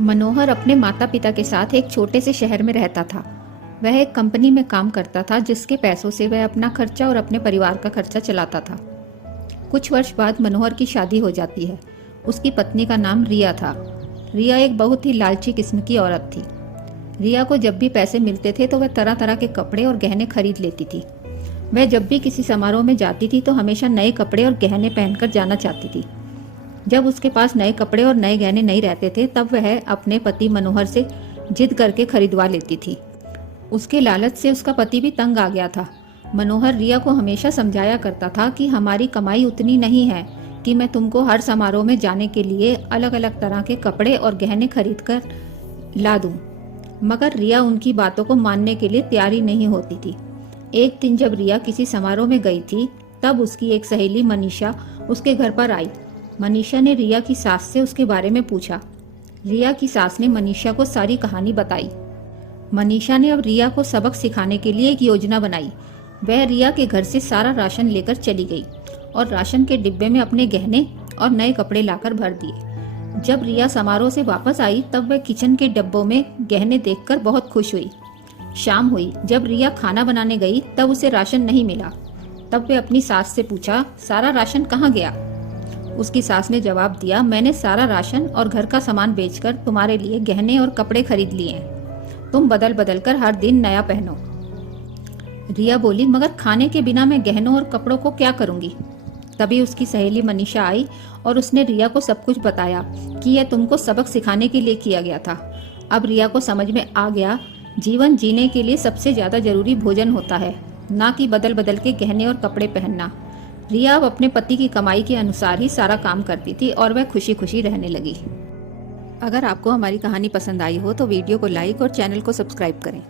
मनोहर अपने माता पिता के साथ एक छोटे से शहर में रहता था। वह एक कंपनी में काम करता था जिसके पैसों से वह अपना खर्चा और अपने परिवार का खर्चा चलाता था। कुछ वर्ष बाद मनोहर की शादी हो जाती है। उसकी पत्नी का नाम रिया था। रिया एक बहुत ही लालची किस्म की औरत थी। रिया को जब भी पैसे मिलते थे तो वह तरह तरह के कपड़े और गहने खरीद लेती थी। वह जब भी किसी समारोह में जाती थी तो हमेशा नए कपड़े और गहने पहनकर जाना चाहती थी। जब उसके पास नए कपड़े और नए गहने नहीं रहते थे तब वह अपने पति मनोहर से जिद करके खरीदवा लेती थी। उसके लालच से उसका पति भी तंग आ गया था। मनोहर रिया को हमेशा समझाया करता था कि हमारी कमाई उतनी नहीं है कि मैं तुमको हर समारोह में जाने के लिए अलग अलग तरह के कपड़े और गहने खरीद कर ला दूं। मगर रिया उनकी बातों को मानने के लिए तैयार ही नहीं होती थी। एक दिन जब रिया किसी समारोह में गई थी तब उसकी एक सहेली मनीषा उसके घर पर आई। मनीषा ने रिया की सास से उसके बारे में पूछा। रिया की सास ने मनीषा को सारी कहानी बताई। मनीषा ने अब रिया को सबक सिखाने के लिए एक योजना बनाई। वह रिया के घर से सारा राशन लेकर चली गई और राशन के डिब्बे में अपने गहने और नए कपड़े लाकर भर दिए। जब रिया समारोह से वापस आई तब वह किचन के डब्बों में गहने देखकर बहुत खुश हुई। शाम हुई। जब रिया खाना बनाने गई तब उसे राशन नहीं मिला। तब वह अपनी सास से पूछा, सारा राशन कहाँ गया? उसकी सास ने जवाब दिया, मैंने सारा राशन और घर का सामान बेचकर तुम्हारे लिए गहने और कपड़े खरीद लिए हैं। तुम बदल बदल कर हर दिन नया पहनो। रिया बोली, मगर खाने के बिना मैं गहनों और कपड़ों को क्या करूंगी? तभी उसकी सहेली मनीषा आई और उसने रिया को सब कुछ बताया कि यह तुमको सबक सिखाने के लिए किया गया था। अब रिया को समझ में आ गया, जीवन जीने के लिए सबसे ज्यादा जरूरी भोजन होता है, ना कि बदल बदल के गहने और कपड़े पहनना। रिया अब अपने पति की कमाई के अनुसार ही सारा काम करती थी और वह खुशी खुशी रहने लगी। अगर आपको हमारी कहानी पसंद आई हो तो वीडियो को लाइक और चैनल को सब्सक्राइब करें।